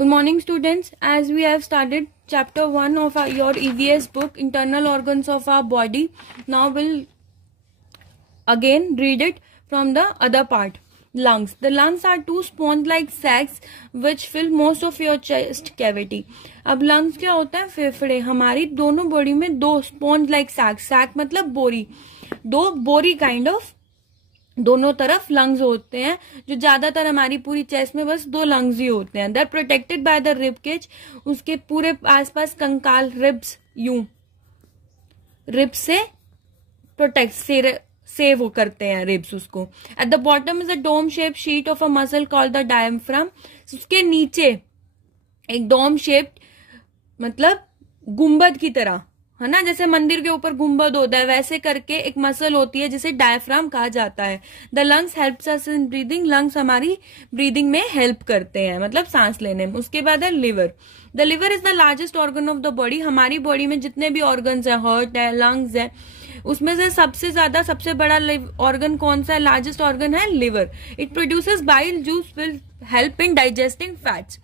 Good morning, students. As we have started chapter 1 of your EVS book, Internal Organs of Our Body, now we'll again read it from the other part. Lungs. The lungs are two sponge-like sacs which fill most of your chest cavity. अब lungs क्या होता है? फेफड़े. हमारी दोनों body में दो sponge-like sacs. sac मतलब बोरी. दो बोरी kind of दोनों तरफ लंग्स होते हैं, जो ज्यादातर हमारी पूरी चेस्ट में बस दो लंग्स ही होते हैं. They are protected by the rib cage. उसके पूरे आसपास कंकाल रिब्स यूं रिब से प्रोटेक्ट सेव करते हैं रिब्स उसको. At the bottom is a dome shape sheet of a muscle called the diaphragm. उसके नीचे एक डोम शेप मतलब गुंबद की तरह है ना, जैसे मंदिर के ऊपर गुंबद होता है वैसे करके एक मसल होती है जिसे डायफ्राम कहा जाता है. The lungs helps us in breathing. Lungs हमारी ब्रीदिंग में हेल्प करते हैं, मतलब सांस लेने में. उसके बाद है liver. The liver is the largest organ of the body. हमारी बॉडी में जितने भी ऑर्गन्स है, हार्ट है, लंग्स है, उसमें से सबसे बड़ा ऑर्गन कौन सा है? लार्जेस्ट ऑर्गन है liver. It produces bile juice will help in digesting fats.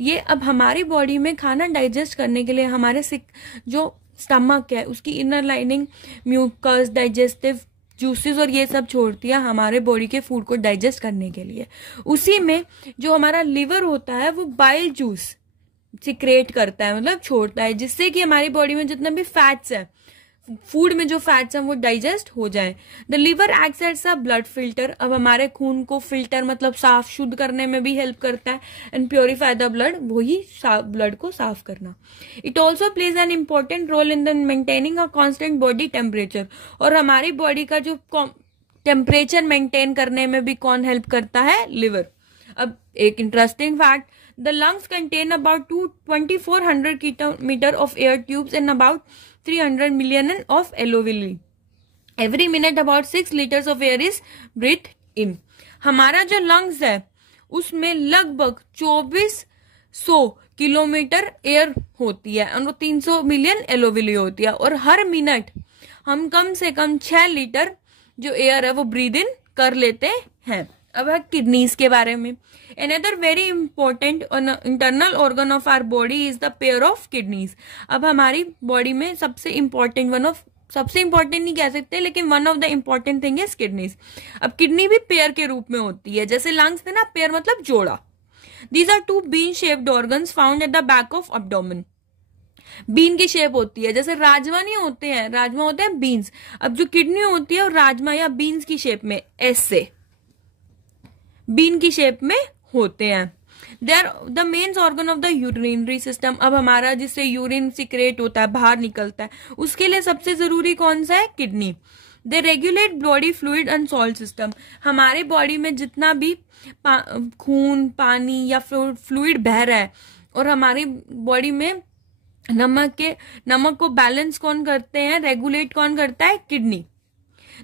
ये अब हमारी बॉडी में खाना डाइजेस्ट करने के लिए हमारे जो स्टमक है उसकी inner lining mucus, digestive juices और ये सब छोड़ती है हमारे बॉडी के फूड को डाइजेस्ट करने के लिए. उसी में जो हमारा लिवर होता है वो बाइल जूस सिक्रेट करता है, मतलब छोड़ता है, जिससे कि हमारी बॉडी में जितना भी फैट्स है, फूड में जो फैट्स हैं वो डाइजेस्ट हो जाए. The liver acts as a blood filter. अब हमारे खून को फिल्टर मतलब साफ शुद्ध करने में भी हेल्प करता है. एंड प्योरीफाई द ब्लड, वही ब्लड को साफ करना. It also plays an important role in the maintaining a constant body temperature. और हमारी बॉडी का जो टेम्परेचर मेंटेन करने में भी कौन हेल्प करता है? लिवर. अब एक interesting fact, the lungs contain about 2400 meter of air tubes and about 300 million of alveoli. Every minute about 6 liters of air is breathed in. हमारा जो lungs है उसमें लगभग 2400 किलोमीटर एयर होती है और 300 मिलियन एलोविली होती है. और हर मिनट हम कम से कम 6 लीटर जो एयर है वो ब्रीद इन कर लेते हैं. अब है किडनीज के बारे में. Another very important internal organ of our body is the pair of kidneys. अब हमारी बॉडी में सबसे इम्पोर्टेंट नहीं कह सकते, लेकिन one of the important thing is kidneys. अब किडनी भी पेयर के रूप में होती है, जैसे लंग्स थे ना, पेयर मतलब जोड़ा. These are two bean shaped organs found at the back of abdomen. Bean की शेप होती है, जैसे राजमा नहीं होते हैं, राजमा होते हैं बीन्स. अब जो किडनी होती है वो राजमा या बीन्स की शेप में ऐसे बीन की शेप में होते हैं. They are the main organ of the urinary system. अब हमारा जिससे यूरिन सिक्रेट होता है, बाहर निकलता है, उसके लिए सबसे जरूरी कौन सा है? Kidney. They regulate body fluid and salt system. हमारे बॉडी में जितना भी खून, पानी या फ्लूइड बह रहा है, और हमारी बॉडी में नमक को बैलेंस कौन करते हैं, रेगुलेट कौन करता है? Kidney.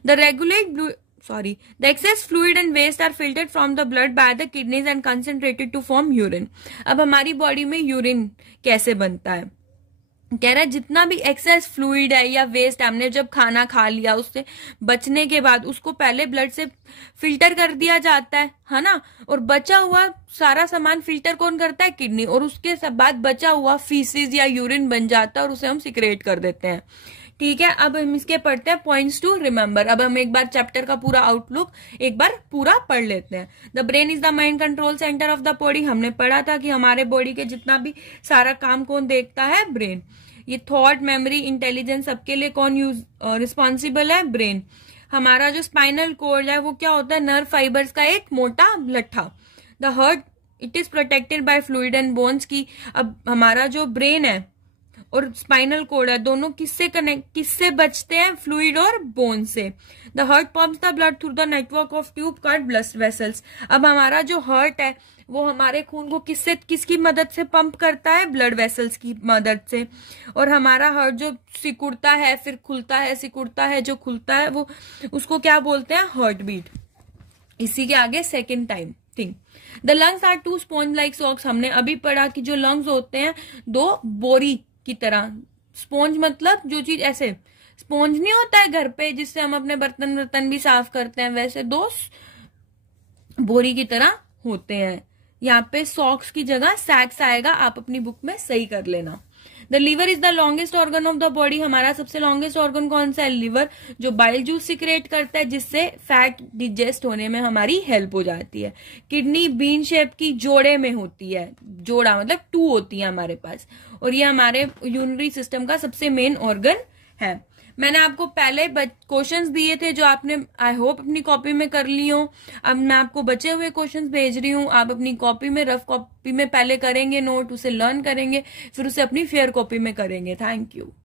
The excess fluid and waste are filtered from the blood by the kidneys and concentrated to form urine. अब हमारी बॉडी में यूरिन कैसे बनता है? कह रहा है जितना भी एक्सेस फ्लूइड है या वेस्ट, हमने जब खाना खा लिया उससे बचने के बाद उसको पहले ब्लड से फिल्टर कर दिया जाता है ना, और बचा हुआ सारा सामान फिल्टर कौन करता है? किडनी. और उसके बाद बचा हुआ फीसिस या यूरिन बन जाता है और उसे हम सिक्रेट कर देते हैं. ठीक है, अब हम इसके पढ़ते हैं पॉइंट्स टू रिमेम्बर. अब हम एक बार चैप्टर का पूरा आउटलुक एक बार पूरा पढ़ लेते हैं. The brain is the mind control centre of the body. हमने पढ़ा था कि हमारे बॉडी के जितना भी सारा काम कौन देखता है? ब्रेन. ये थॉट, मेमोरी, इंटेलिजेंस सबके लिए कौन रिस्पॉन्सिबल है? ब्रेन. हमारा जो स्पाइनल कोड है वो क्या होता है? नर्व फाइबर्स का एक मोटा लट्ठा. The heart it is protected by fluid and bones की. अब हमारा जो ब्रेन है और स्पाइनल कोड है, दोनों किससे बचते हैं? फ्लूइड और बोन से. The heart pumps the blood through the network of tube called blood vessels. अब हमारा जो हार्ट है वो हमारे खून को किसकी मदद से पंप करता है? ब्लड वेसल्स की मदद से. और हमारा हार्ट जो सिकुड़ता है फिर खुलता है, सिकुड़ता है, जो खुलता है वो उसको क्या बोलते हैं? Heartbeat. इसी के आगे second time thing. The lungs are two sponge like sacs. हमने अभी पढ़ा कि जो लंग्स होते हैं दो बोरी की तरह. स्पॉन्ज मतलब जो चीज ऐसे स्पॉन्ज नहीं होता है घर पे जिससे हम अपने बर्तन भी साफ करते हैं, वैसे दो बोरी की तरह होते हैं. यहाँ पे सॉक्स की जगह सैक्स आएगा, आप अपनी बुक में सही कर लेना। The liver is the longest organ of the body. हमारा सबसे लॉन्गेस्ट ऑर्गन कौन सा है? लीवर, जो बाइल जूस सिक्रेट करता है जिससे फैट डिजेस्ट होने में हमारी हेल्प हो जाती है। किडनी बीन शेप की जोड़े में होती है, जोड़ा मतलब 2 होती है हमारे पास, और ये हमारे यूरिनरी सिस्टम का सबसे मेन ऑर्गन है। मैंने आपको पहले क्वेश्चंस दिए थे जो आपने आई होप अपनी कॉपी में कर ली हो। अब मैं आपको बचे हुए क्वेश्चंस भेज रही हूँ, आप अपनी कॉपी में, रफ कॉपी में पहले करेंगे नोट, उसे लर्न करेंगे, फिर उसे अपनी फेयर कॉपी में करेंगे। Thank you.